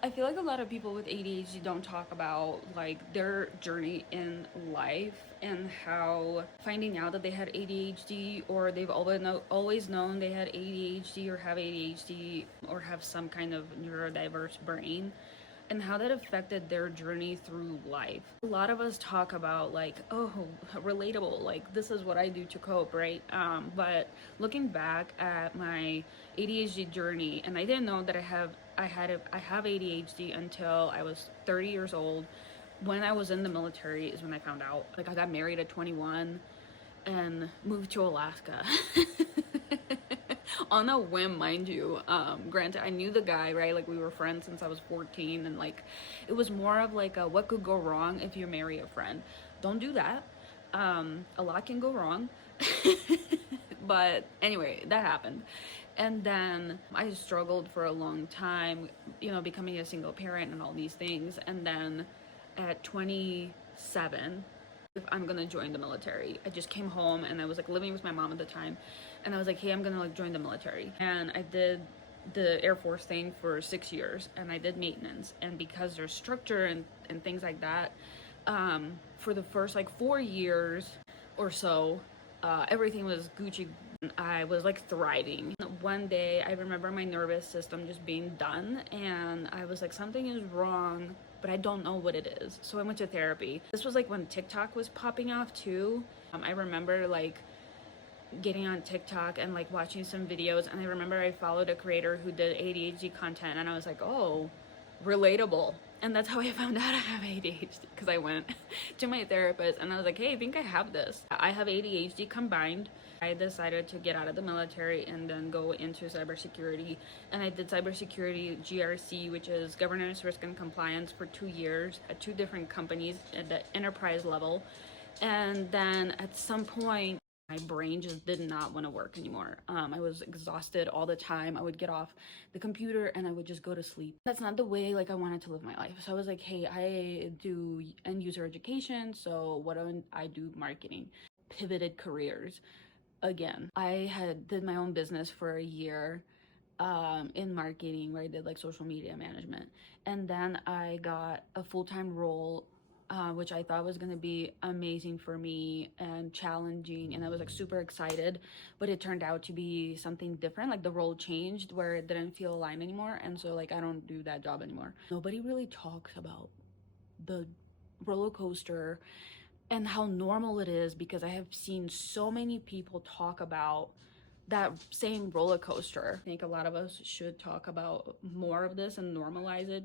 I feel like a lot of people with ADHD don't talk about like their journey in life and how finding out that they had ADHD, or they've always known they had ADHD or have ADHD or have some kind of neurodiverse brain, and how that affected their journey through life. A lot of us talk about like, oh, relatable, like this is what I do to cope, right? But looking back at my ADHD journey, and I didn't know that I have ADHD until I was 30 years old. When I was in the military is when I found out. Like I got married at 21 and moved to Alaska. On a whim, mind you. Granted, I knew the guy, right? Like we were friends since I was 14, and like it was more of like a, what could go wrong if you marry a friend? Don't do that. A lot can go wrong. But anyway, that happened. And then I struggled for a long time, becoming a single parent and all these things. And then at 27, if I'm gonna join the military. I just came home and I was like living with my mom at the time, and I was like, hey, I'm gonna like join the military. And I did the Air Force thing for 6 years, and I did maintenance. And because there's structure and things like that, for the first like 4 years or so, everything was Gucci. I was like thriving. One day I remember my nervous system just being done, and I was like, something is wrong, but I don't know what it is. So I went to therapy. This was like when TikTok was popping off too. I remember like getting on TikTok and like watching some videos, and I remember I followed a creator who did ADHD content, and I was like, oh, relatable. And that's how I found out I have ADHD, because I went to my therapist and I was like, hey, I think I have this. I have ADHD combined. I decided to get out of the military and then go into cybersecurity. And I did cybersecurity GRC, which is governance, risk, and compliance, for 2 years at two different companies at the enterprise level. And then at some point, my brain just did not want to work anymore. I was exhausted all the time. I would get off the computer and I would just go to sleep. That's not the way like I wanted to live my life. So I was like, hey, I do end user education. So what do I do? Marketing. Pivoted careers again. I had did my own business for a year in marketing, where I did like social media management. And then I got a full-time role, which I thought was going to be amazing for me and challenging. And I was like super excited, but it turned out to be something different. Like the role changed where it didn't feel aligned anymore. And so like I don't do that job anymore. Nobody really talks about the roller coaster and how normal it is, because I have seen so many people talk about that same roller coaster. I think a lot of us should talk about more of this and normalize it.